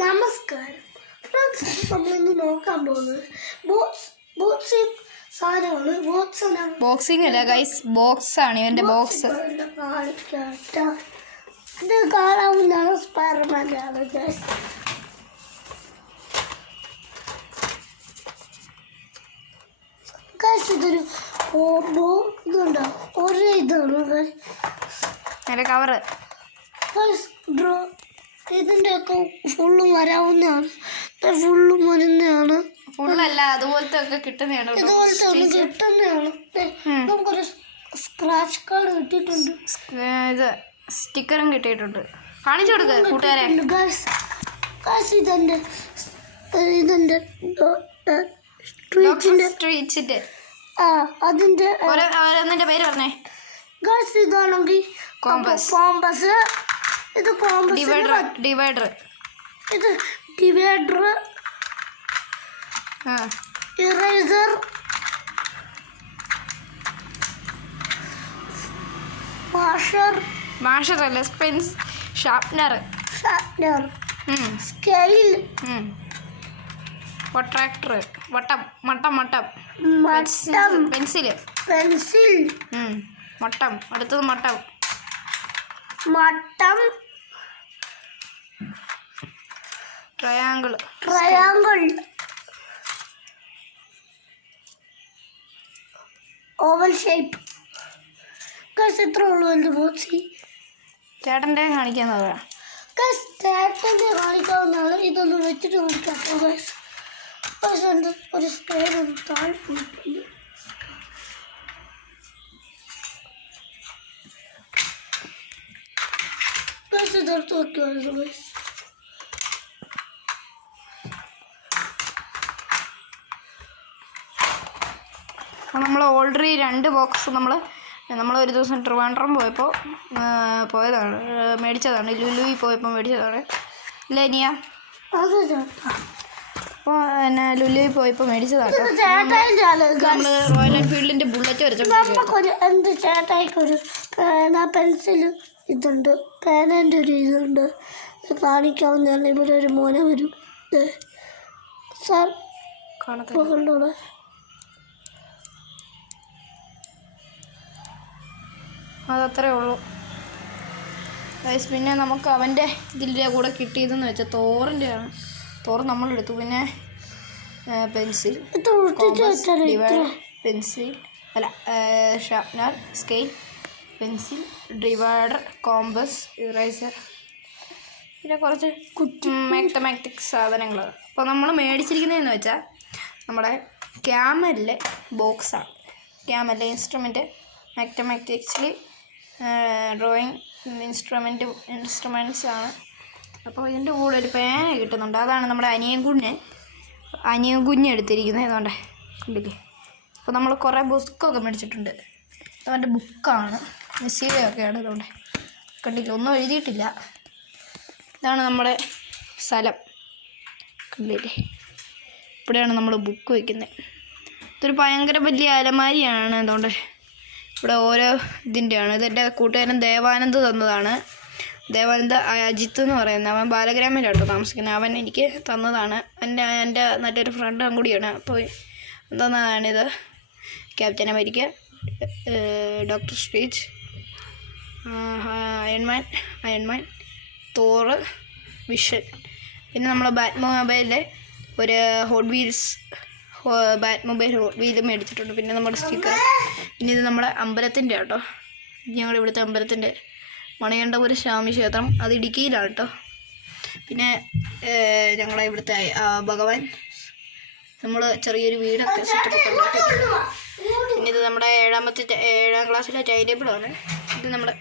നമസ്കാരം ഫ്രണ്ട്സ്, നമ്മളിന്ന് നോക്കാൻ പോകുന്നത് ബോക്സിംഗ് സാധനമാണ്. ബോക്സിംഗ് അല്ല ഗൈസ്, ബോക്സ് ആണ് ഇവന്റെ ബോക്സ്. ഇത് കാണാവുന്നതാണ് സ്പൈഡർമാൻ്റെ ആണ് ഗൈസ്. ഗൈസ് ഇതൊരു ഇതുണ്ടോ ഒരു ഇതാണ് കവറ്. ഗൈസ് ബ്രോ ഇതിൻ്റെ ഒക്കെ ഫുള്ളും വരാവുന്നതാണ്, ഫുള്ളും വരുന്നതാണ്. ഫുള്ളല്ല, അതുപോലത്തെ ഒക്കെ കിട്ടുന്നതാണ്. ഇതുപോലത്തെ ഒന്ന് കിട്ടുന്നതാണ്. നമുക്കൊരു സ്ക്രാച്ച് കാർഡ് കിട്ടിയിട്ടുണ്ട്. ഇത് സ്റ്റിക്കറും കിട്ടിയിട്ടുണ്ട്. കാണിച്ചു കൊടുക്കുക കൂട്ടുകാരെ. ഇതിന്റെ അതിന്റെ പേര് പറഞ്ഞേ. ഗൈസ് ഇതാണെങ്കിൽ കോമ്പസ്, ഇത് കോമ്പസ്, ഡിവൈഡർ, ഇത് ഡിവൈഡർ, ഇറേസർ, മാഷർ അല്ല, ഷാർപ്നർ, സ്കെയിൽ, പ്രൊട്രാക്ടർ, പെൻസിൽ, അടുത്തത് മട്ടം, ട്രയാങ്കിൾ, ഓവൽ ഷേപ്പ്. എത്ര ഉള്ളൂ എൻ്റെ ബോക്സി? ചേട്ടൻ്റെ കാണിക്കാവുന്നതാ. ചേട്ടൻ്റെ കാണിക്കാവുന്നതാണ്. ഇതൊന്ന് വെച്ചിട്ട് കാണിക്കാം. ഒരു സ്ക്രീൻ ഒന്ന് താഴ്ത്തിട്ടുണ്ട്. ഇതെടുത്ത് വെക്കുവായിരുന്നു. നമ്മൾ ഓൾറെഡി 2 ബോക്സ് നമ്മൾ ഒരു ദിവസം ട്രിവാൻഡ്രം പോയതാണ്, മേടിച്ചതാണ്. ലുലുവിൽ പോയപ്പോൾ മേടിച്ചതാണ്. ഇല്ല ഇനിയാ? അപ്പോൾ പിന്നെ ലുലുവിൽ പോയപ്പോൾ മേടിച്ചതാണ്. നമ്മൾ റോയൽ എൻഫീൽഡിൻ്റെ ബുള്ളറ്റ് എന്ത് ചേട്ടായിക്കൊരു പെൻസിൽ ഇതുണ്ട്, പേനൻ്റെ ഒരു ഇതുണ്ട്, കാണിക്കാവുന്നതാണ്. ഇവിടെ ഒരു മോനെ വരും സാർ കണ്ടോടെ. അതത്രേ ഉള്ളൂ ഗൈസ്. പിന്നെ നമുക്ക് അവൻ്റെ ഇതിൻ്റെ കൂടെ കിട്ടിയതെന്ന് വെച്ചാൽ തോറിൻ്റെ ആണ്. തോറ് നമ്മളെടുത്തു. പിന്നെ pencil, sharpener, scale, pencil, divider, compass, eraser, പിന്നെ കുറച്ച് മാത്തമാറ്റിക്സ് സാധനങ്ങൾ. അപ്പോൾ നമ്മൾ മേടിച്ചിരിക്കുന്നതെന്ന് വെച്ചാൽ നമ്മുടെ ക്യാമലിലെ ബോക്സാണ്. ക്യാമലിലെ മാത്തമാറ്റിക്സിൽ ഡ്രോയിങ് ഇൻസ്ട്രുമെൻറ്റ്സ് ആണ്. അപ്പോൾ ഇതിൻ്റെ കൂടെ ഒരു പേന കിട്ടുന്നുണ്ട്. അതാണ് നമ്മുടെ അനിയൻ കുഞ്ഞ് എടുത്തിരിക്കുന്നത്. അതുകൊണ്ട് കണ്ടില്ലേ. അപ്പോൾ നമ്മൾ കുറേ ബുക്കൊക്കെ മേടിച്ചിട്ടുണ്ട്. അവൻ്റെ ബുക്കാണ്, മെസ്സീവയൊക്കെയാണ്. അതുകൊണ്ട് കണ്ടില്ല, ഒന്നും എഴുതിയിട്ടില്ല. ഇതാണ് നമ്മുടെ സ്ഥലം, കണ്ടില്ലേ. ഇവിടെയാണ് നമ്മൾ ബുക്ക് വയ്ക്കുന്നത്. ഇതൊരു ഭയങ്കര വലിയ അലമാരിയാണ്. അതുകൊണ്ട് ഇവിടെ ഓരോ ഇതിൻ്റെയാണ്. ഇതെൻ്റെ കൂട്ടുകാരൻ ദേവാനന്ദ് തന്നതാണ്. ദേവാനന്ദ് അജിത്ത് എന്ന് പറയുന്നത്, അവൻ ബാലഗ്രാമിലാണ് താമസിക്കുന്നത്. അവൻ എനിക്ക് തന്നതാണ്. എൻ്റെ നല്ലൊരു ഫ്രണ്ടും കൂടിയാണ്. അപ്പോൾ തന്നതാണിത്. Captain America, Doctor Strange, Iron Man, Thor, Vision. പിന്നെ നമ്മൾ ബാറ്റ്മൊബൈലിലെ ഒരു ബാറ്റ്മൊബൈൽ ഹോട്ട് വീല് മേടിച്ചിട്ടുണ്ട്. പിന്നെ നമ്മുടെ സ്റ്റിക്കർ. പിന്നെ ഇത് നമ്മുടെ അമ്പലത്തിൻ്റെ കേട്ടോ. ഞങ്ങളിവിടുത്തെ അമ്പലത്തിൻ്റെ മണികണ്ഠപുരം സ്വാമി ക്ഷേത്രം, അത് ഇടുക്കിയിലാണ് കേട്ടോ. പിന്നെ ഞങ്ങളെ ഇവിടുത്തെ ഭഗവാൻ, നമ്മൾ ചെറിയൊരു വീടൊക്കെ സെറ്റപ്പ് ഉണ്ടാക്കിയിട്ടുണ്ട്. പിന്നെ ഇത് നമ്മുടെ 7ാം ക്ലാസ്സിലെ ടൈം ടേബിളാണ്. ഇത് നമ്മുടെ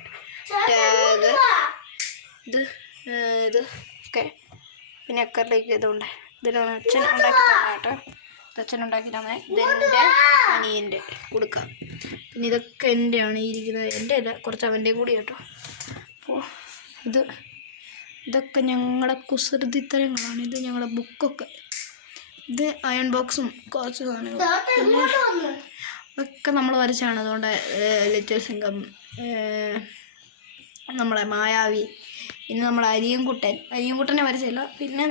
ടാഗ്, ഇത് ഒക്കെ. പിന്നെ അക്കറിലേക്ക് ഇതുണ്ട്. ഇതിലാണ് അച്ഛൻ ഉണ്ടാക്കി തന്നെ കേട്ടോ. അച്ഛൻ ഉണ്ടാക്കി തന്നെ. ഇതെൻ്റെ അനിയൻ്റെ കൊടുക്കാം. പിന്നെ ഇതൊക്കെ എൻ്റെയാണ് ഇരിക്കുന്നത്. എൻ്റെ അല്ല, കുറച്ച് അവൻ്റെയും കൂടി കേട്ടോ. അപ്പോൾ ഇതൊക്കെ ഞങ്ങളുടെ കുസൃതിത്തരങ്ങളാണ്. ഇത് ഞങ്ങളുടെ ബുക്കൊക്കെ. ഇത് അയൺ ബോക്സും കുറച്ച് സാധനങ്ങളും. പിന്നെ ഒക്കെ നമ്മൾ വരച്ചാണ്. അതുകൊണ്ട് ലിറ്റിൽ സിംഗം, നമ്മളെ മായാവി, പിന്നെ നമ്മുടെ അരിയൻകുട്ടനെ വരച്ചില്ല. പിന്നെ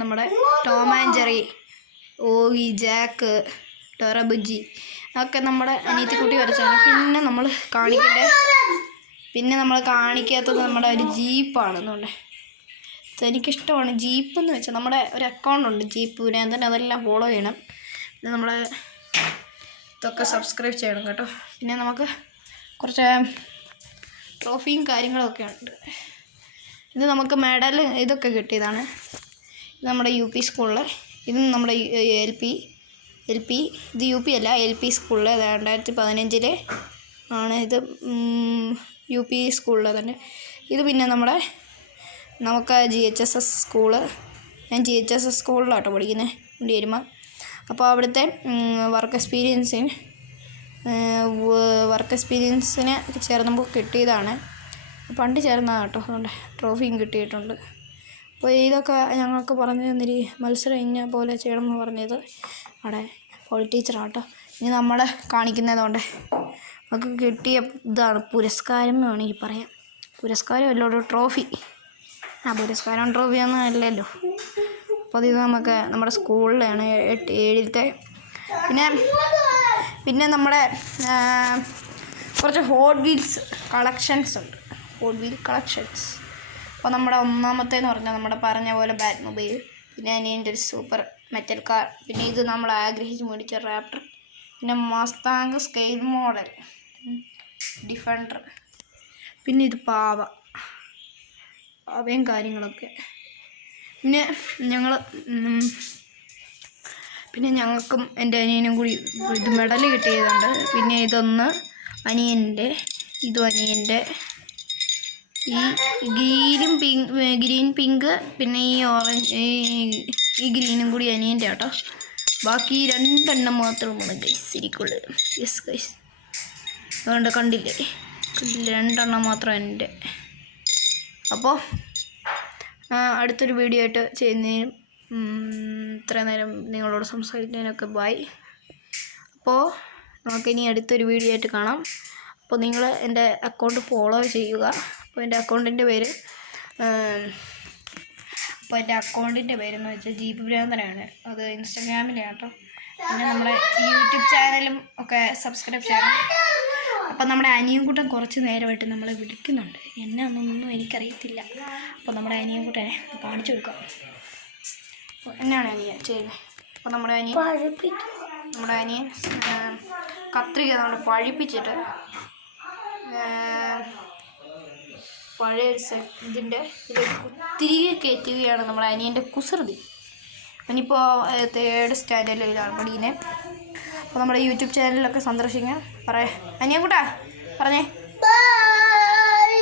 നമ്മുടെ Tom and Jerry, Oggy, Jack, ടൊറബുജി അതൊക്കെ നമ്മുടെ അനിയത്തിക്കുട്ടി വരച്ചാണ്. പിന്നെ നമ്മൾ കാണിക്കാത്തത് നമ്മുടെ ഒരു ജീപ്പാണെന്നുണ്ട്. എനിക്കിഷ്ടമാണ് ജീപ്പ് എന്ന് വെച്ചാൽ. നമ്മുടെ ഒരു അക്കൗണ്ടുണ്ട് ജീപ്പ് വിനേന്ദ്രൻ, അതെല്ലാം ഫോളോ ചെയ്യണം. പിന്നെ നമ്മളെ ഇതൊക്കെ സബ്സ്ക്രൈബ് ചെയ്യണം കേട്ടോ. പിന്നെ നമുക്ക് കുറച്ച് ട്രോഫിയും കാര്യങ്ങളൊക്കെ ഉണ്ട്. ഇത് നമുക്ക് മെഡൽ ഇതൊക്കെ കിട്ടിയതാണ്. ഇത് നമ്മുടെ UP സ്കൂളിൽ, ഇത് നമ്മുടെ LP ഇത് UP അല്ല, LP സ്കൂളിൽ 2015 ആണ് ഇത്. UP സ്കൂളിൽ തന്നെ ഇത്. പിന്നെ നമുക്ക് GHSS സ്കൂള്, ഞാൻ GHSS സ്കൂളിലാട്ടോ പഠിക്കുന്നത് ഉണ്ടിയിരുമ. അപ്പോൾ അവിടുത്തെ വർക്ക് എക്സ്പീരിയൻസിന് ചേർന്നപ്പോൾ കിട്ടിയതാണ്. പണ്ട് ചേർന്നതാണ് കേട്ടോ. അതുകൊണ്ട് ട്രോഫിയും കിട്ടിയിട്ടുണ്ട്. അപ്പോൾ ഇതൊക്കെ ഞങ്ങൾക്ക് പറഞ്ഞു തന്നിരി മത്സരം ഇന്ന പോലെ ചെയ്യണമെന്ന് പറഞ്ഞത് അവിടെ പോളി ടീച്ചറാട്ടോ. ഇനി നമ്മൾ കാണിക്കുന്നതുകൊണ്ട് നമുക്ക് കിട്ടിയ ഇതാണ് പുരസ്കാരം എന്ന് വേണമെങ്കിൽ പറയാം. പുരസ്കാരം അല്ല, ഒരു ട്രോഫി. പുരസ്കാരം ട്രോഫിയൊന്നും അല്ലല്ലോ. അപ്പോൾ ഇത് നമുക്ക് നമ്മുടെ സ്കൂളിലാണ് 7ത്തെ. പിന്നെ നമ്മുടെ കുറച്ച് ഹോട്ട് വീൽസ് കളക്ഷൻസ് ഉണ്ട്. അപ്പോൾ നമ്മുടെ ഒന്നാമത്തേന്ന് പറഞ്ഞാൽ നമ്മുടെ പറഞ്ഞ പോലെ ബാറ്റ് മൊബൈൽ, പിന്നെ അനിയൻ്റെ ഒരു സൂപ്പർ മെറ്റൽ കാർ, പിന്നെ ഇത് നമ്മൾ ആഗ്രഹിച്ച് മേടിച്ച റാപ്റ്റർ, പിന്നെ മസ്താങ് സ്കെയിൽ മോഡൽ ഡിഫൻഡർ, പിന്നെ ഇത് പാവയും കാര്യങ്ങളൊക്കെ. പിന്നെ ഞങ്ങൾക്കും എൻ്റെ അനിയനും കൂടി ഇത് മെഡൽ കിട്ടിയതുണ്ട്. പിന്നെ ഇതൊന്ന് അനിയൻ്റെ, ഇതും അനിയൻ്റെ. ഈ ഗ്രീൻ പിങ്ക് പിന്നെ ഈ ഓറഞ്ച് ഈ ഗ്രീനും കൂടി അനിയൻ്റെ കേട്ടോ. ബാക്കി 2 എണ്ണം മാത്രമാണ് ഗൈസ് ശരിക്കുള്ളൂ. യെസ് ഗൈസ്, അതുകൊണ്ട് കണ്ടില്ലേ 2 എണ്ണം മാത്രം എൻ്റെ. അപ്പോൾ അടുത്തൊരു വീഡിയോ ആയിട്ട് ചെയ്യുന്നതിനും ഇത്രയും നേരം നിങ്ങളോട് സംസാരിക്കുന്നതിനൊക്കെ ബൈ. അപ്പോൾ നമുക്കിനി അടുത്തൊരു വീഡിയോ ആയിട്ട് കാണാം. അപ്പോൾ നിങ്ങൾ എൻ്റെ അക്കൗണ്ട് ഫോളോ ചെയ്യുക. അപ്പോൾ എൻ്റെ അക്കൗണ്ടിൻ്റെ പേരെന്ന് വെച്ചാൽ ജീപ്പ് ഭ്രാന്തനാണ്. അത് ഇൻസ്റ്റാഗ്രാമിലാണ് കേട്ടോ. പിന്നെ നമ്മുടെ യൂട്യൂബ് ചാനലും ഒക്കെ സബ്സ്ക്രൈബ് ചെയ്യണം. അപ്പം നമ്മുടെ അനിയൻകുട്ടൻ കുറച്ച് നേരമായിട്ട് നമ്മളെ വിളിക്കുന്നുണ്ട്. എന്നാന്നൊന്നും എനിക്കറിയത്തില്ല. അപ്പോൾ നമ്മുടെ അനിയൻകുട്ടനെ കാണിച്ചു കൊടുക്കാം. എന്നാണ് അനിയൻ ചെയ്യുന്നത്? അപ്പോൾ നമ്മുടെ അനിയൻ കത്രിക നമ്മൾ പഴിപ്പിച്ചിട്ട് പഴയ ഇതിൻ്റെ തിരികെ കയറ്റുകയാണ് നമ്മുടെ അനിയൻ്റെ കുസൃതി. ഇനിയിപ്പോൾ 3rd സ്റ്റാൻഡേർഡിലാണ് പഠിക്കുന്നത്. അപ്പോൾ നമ്മുടെ യൂട്യൂബ് ചാനലിലൊക്കെ സന്ദർശിക്കാം. അനിയൻകുട്ടാ പറഞ്ഞേ.